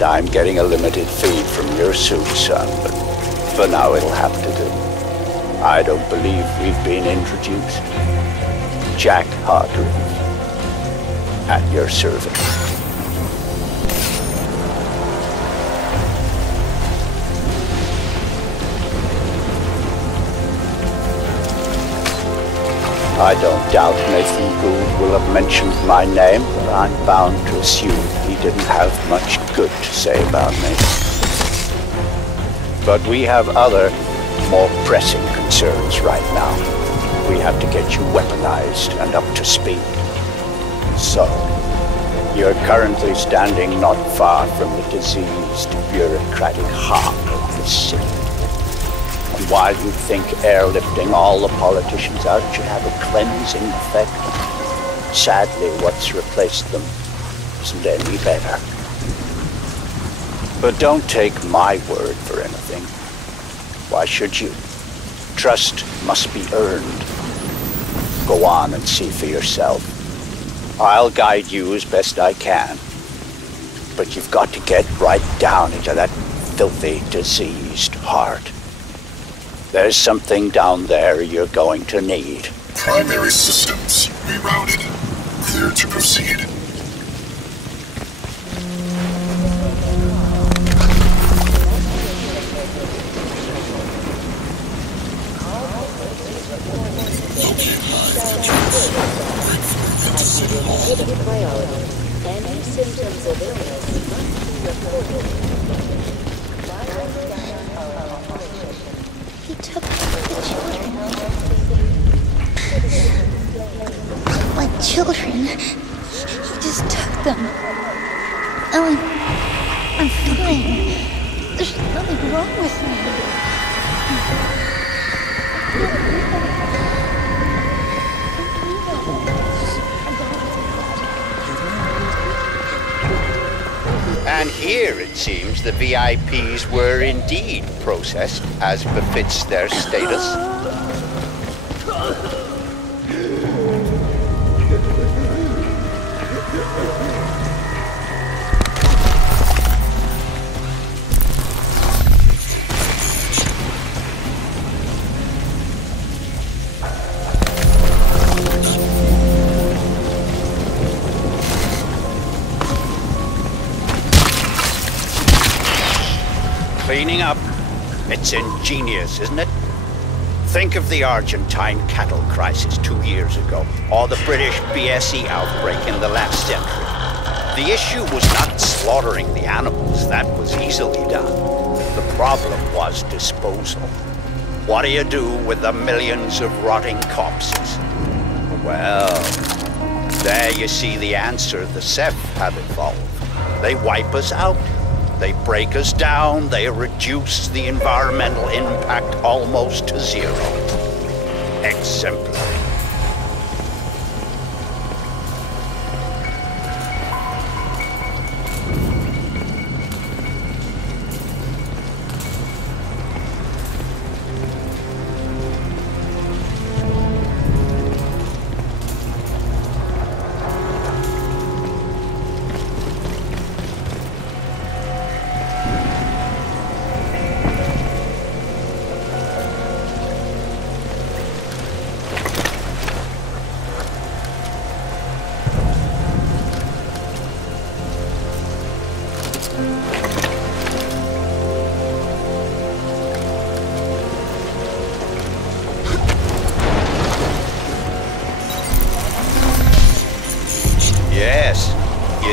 I'm getting a limited feed from your suit, son, but for now it'll have to do. I don't believe we've been introduced. Jack Hargreaves, at your service. I don't doubt Nathan Gould will have mentioned my name, but I'm bound to assume he didn't have much good to say about me. But we have other, more pressing concerns right now. We have to get you weaponized and up to speed. So, you're currently standing not far from the diseased, bureaucratic heart of the city. And while you think airlifting all the politicians out should have a cleansing effect, sadly what's replaced them isn't any better. But don't take my word for anything. Why should you? Trust must be earned. Go on and see for yourself. I'll guide you as best I can. But you've got to get right down into that filthy, diseased heart. There's something down there you're going to need. Primary systems rerouted. Clear to proceed. Locate live entrance. Breakthrough into City Hall. Any symptoms of illness must be reported. He took the children. Like children. He just took them. Ellen, I'm fine. There's nothing wrong with me. And here, it seems, the VIPs were indeed processed as befits their status. Cleaning up. It's ingenious, isn't it? Think of the Argentine cattle crisis 2 years ago, or the British BSE outbreak in the last century. The issue was not slaughtering the animals, that was easily done. The problem was disposal. What do you do with the millions of rotting corpses? Well, there you see the answer the C-VaMP have evolved. They wipe us out. They break us down, they reduce the environmental impact almost to zero. Exemplary.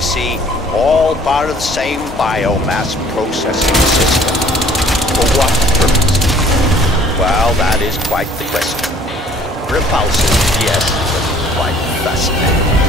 see, all part of the same biomass processing system. For what purpose? Well, that is quite the question. Repulsive, yes, but quite fascinating.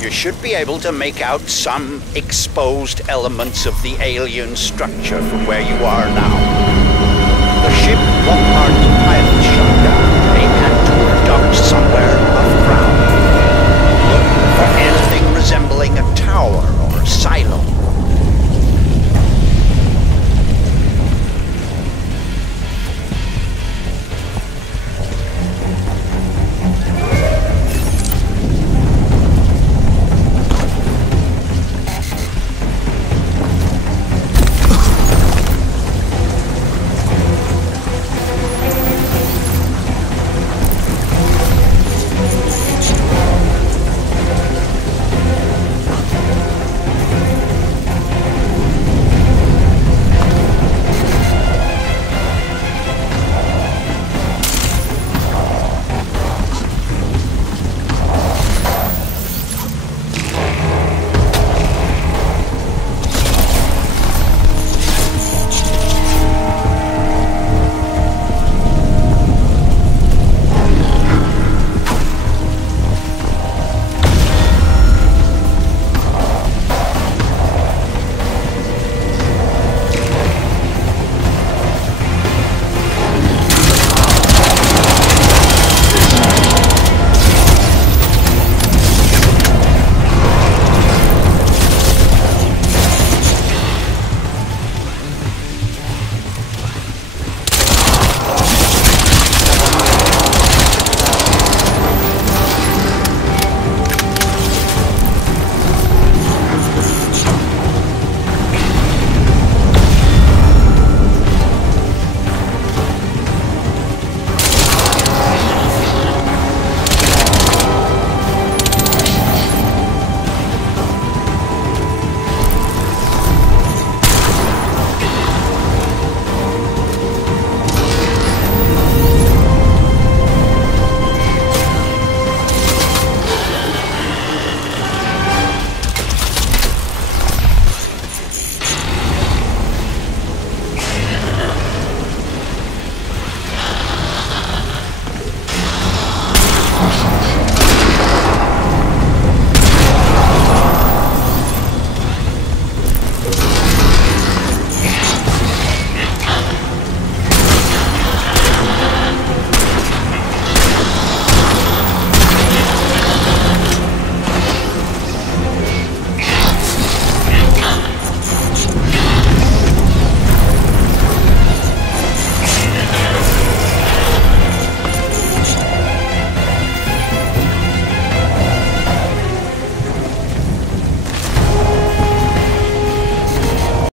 You should be able to make out some exposed elements of the alien structure from where you are now. The ship, one part of the pilot shut down. They had to have docked somewhere above ground.